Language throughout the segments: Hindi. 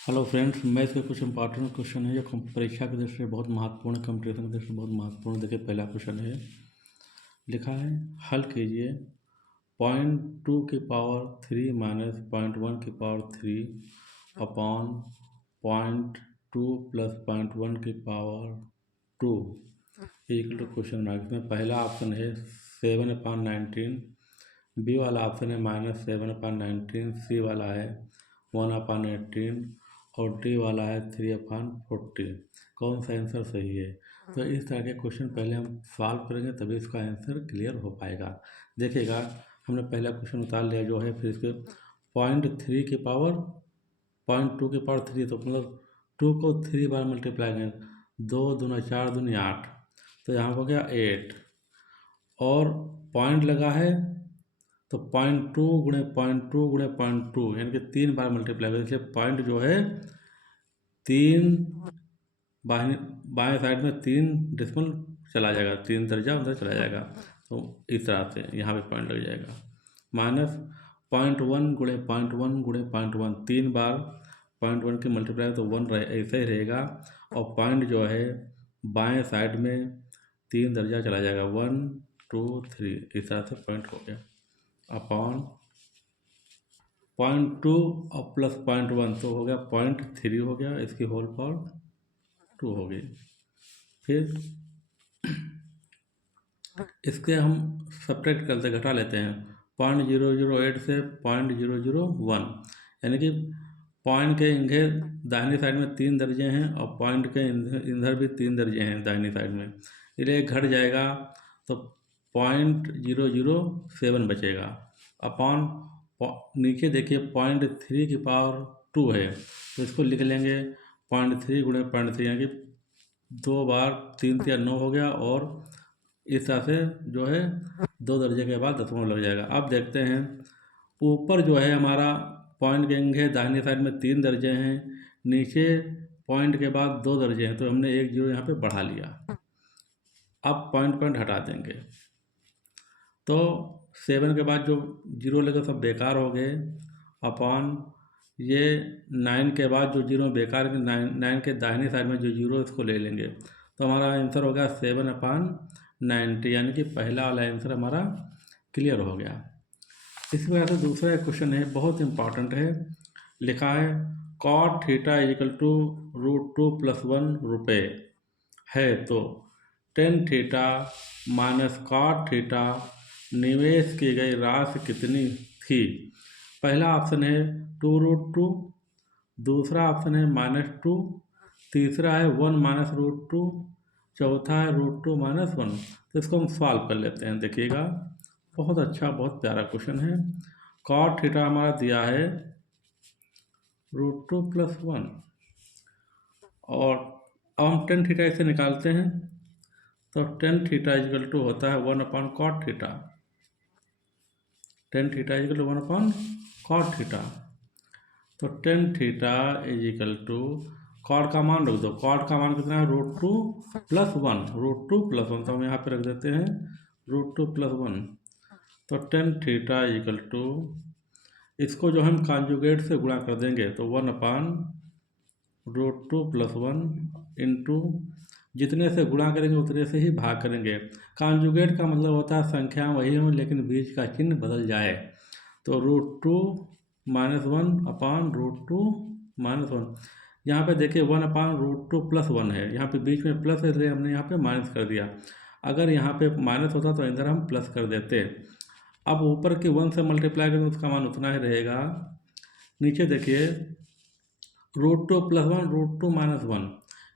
हेलो फ्रेंड्स, मैथ के कुछ इंपॉर्टेंट क्वेश्चन है जो परीक्षा की दृष्टि से बहुत महत्वपूर्ण, कंपटीशन की दृष्टि से बहुत महत्वपूर्ण। देखिए, पहला क्वेश्चन है, लिखा है हल कीजिए 0.2 की पावर 3 माइनस 0.1 की पावर 3 अपॉन 0.2 प्लस 0.1 की power 2 equal to question mark. इसमें पहला ऑप्शन है 7/19, बी वाला ऑप्शन है -7/19, सी वाला है 1/18 और डी वाला है 3/40। कौन सा आंसर सही है? तो इस तरह के क्वेश्चन पहले हम सॉल्व करेंगे, तभी इसका आंसर क्लियर हो पाएगा। देखिएगा, हमने पहला क्वेश्चन उतार लिया जो है, फिर इसके 0.2 की पावर 3, तो मतलब 2 को 3 बार मल्टीप्लाई करें, 2 दूना 4 दूनी 8, तो यहाँ हो गया 8। और पॉइंट लगा है तो 0.2 गुणे 0.2 यानी कि 3 बार मल्टीप्लाई करें, इसलिए पॉइंट जो है 3 बाएं बाएं साइड में 3 डेसिमल चला जाएगा, 3 दर्जा उधर चला जाएगा। तो इस तरह से यहाँ पे पॉइंट लग जाएगा। माइनस 0.1 गुणे 0.1 गुणे 0.1, 3 बार 0.1 की मल्टीप्लाई तो 1 ऐसे ही रहेगा। और पॉइंट जो है बाएं साइड में 3 दर्जा चला जाएगा, 1 2 3, इस तरह से पॉइंट हो गया। अपॉन 0.2 और प्लस 0.1 तो हो गया 0.3 हो गया, इसकी होल पावर 2 हो गई। फिर इसके हम सब्ट्रैक्ट करते घटा लेते हैं, 0.008 से 0.001, यानी कि पॉइंट के इधर दाहिनी साइड में 3 दर्जे हैं और पॉइंट के इधर भी 3 दर्जे हैं दाहिनी साइड में, इसलिए घट जाएगा तो 0.007 बचेगा। अपॉन नीचे देखिए 0.3 की पावर 2 है, तो इसको लिख लेंगे 0.3 गुणे 0.3, यानी कि 2 बार 3 × 9 हो गया। और इस तरह से जो है 2 दर्जे के बाद दशमलव लग जाएगा। अब देखते हैं, ऊपर जो है हमारा पॉइंट के है दाहिनी साइड में 3 दर्जे हैं, नीचे पॉइंट के बाद 2 दर्जे हैं, तो हमने एक जीरो यहाँ पे बढ़ा लिया। अब पॉइंट हटा देंगे तो 7 के बाद जो जीरो लगे सब बेकार हो गए। अपॉन ये 9 के बाद जो जीरो बेकार के 9 के दाहिनी साइड में जो जीरो इसको ले लेंगे, तो हमारा आंसर हो गया 7/90, यानी कि पहला वाला आंसर हमारा क्लियर हो गया। इसी वजह से दूसरा एक क्वेश्चन है, बहुत इंपॉर्टेंट है। लिखा है cot थीटा = √2 + 1 रुपये है, तो tan theta minus cot theta निवेश की गई राशि कितनी थी? पहला ऑप्शन है 2√2, दूसरा ऑप्शन है -2, तीसरा है 1 - √2, चौथा है √2 - 1। तो इसको हम सॉल्व कर लेते हैं। देखिएगा, बहुत अच्छा, बहुत प्यारा क्वेश्चन है। कॉट थीटा हमारा दिया है √2 + 1, और अब हम टेन थीटा इसे निकालते हैं, तो टेन थीटा = होता है 1/cot theta. Tan theta = 1/cot theta. तो टेन थीटा = कॉट का मान रख दो, कॉट का मान कितना है √2 + 1, √2 + 1, तो हम यहाँ पे रख देते हैं √2 + 1। तो टेन थीटा = इसको जो हम कॉन्जुगेट से गुणा कर देंगे तो 1/√2 + 1 इंटू, जितने से गुणा करेंगे उतने से ही भाग करेंगे। कॉन्जुगेट का मतलब होता है संख्या वही हो लेकिन बीच का चिन्ह बदल जाए। तो √2 - 1/√2 - 1, यहाँ पे देखिए 1/√2 + 1 है, यहाँ पे बीच में प्लस है इसलिए हमने यहाँ पे माइनस कर दिया। अगर यहाँ पे माइनस होता तो इधर हम प्लस कर देते। अब ऊपर के 1 से मल्टीप्लाई करें तो उसका मान उतना ही रहेगा। नीचे देखिए √2 + 1 √2 - 1,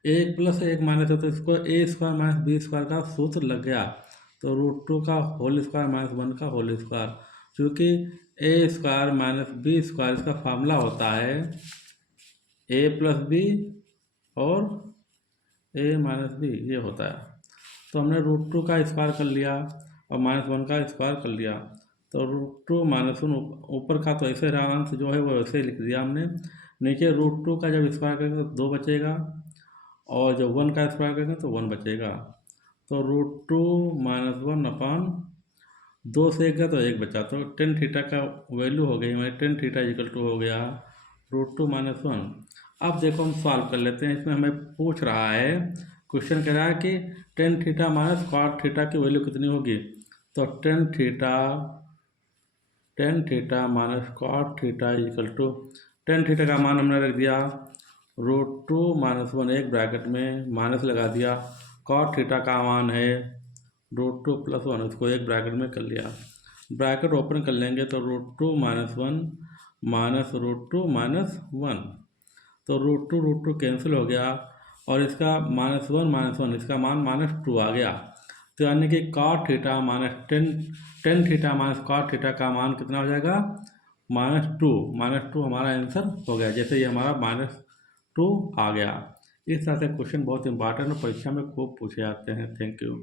एक प्लस एक माइनस है, तो इसको a² - b² का सूत्र लग गया। तो √2 का होल स्क्वायर - 1 का होल स्क्वायर, क्योंकि a² - b² इसका फार्मूला होता है a + b और a - b, ये होता है। तो हमने √2 का स्क्वायर कर लिया और -1 का स्क्वायर कर लिया। तो √2 - 1 ऊपर का तो ऐसे रहा, अंश जो है वो वैसे लिख दिया हमने। नीचे √2 का जब स्क्वायर करेंगे तो 2 बचेगा, और जब 1 का स्क्वायर करेंगे तो 1 बचेगा। तो √2 - 1/2 से 1 गया तो 1 बचा। तो टेन थीटा का वैल्यू हो गई हमारी, टेन थीटा = हो गया √2 - 1। अब देखो हम सॉल्व कर लेते हैं। इसमें हमें पूछ रहा है, क्वेश्चन कह रहा है कि tan theta minus cot theta की वैल्यू कितनी होगी। तो tan theta minus cot theta equal to, tan theta का मान हमने रख दिया √2 - 1, एक ब्रैकेट में माइनस लगा दिया। कॉट थीटा का मान है √2 + 1, उसको एक ब्रैकेट में कर लिया। ब्रैकेट ओपन कर लेंगे तो √2 - 1 √2 - 1, तो √2 कैंसिल हो गया और इसका -1 इसका मान -2 आ गया। तो यानी कि cot theta minus tan theta minus cot theta का मान कितना हो जाएगा, -2 हमारा आंसर हो गया। जैसे ये हमारा -2 आ गया। इस तरह से क्वेश्चन बहुत इंपॉर्टेंट है, परीक्षा में खूब पूछे जाते हैं। Thank you.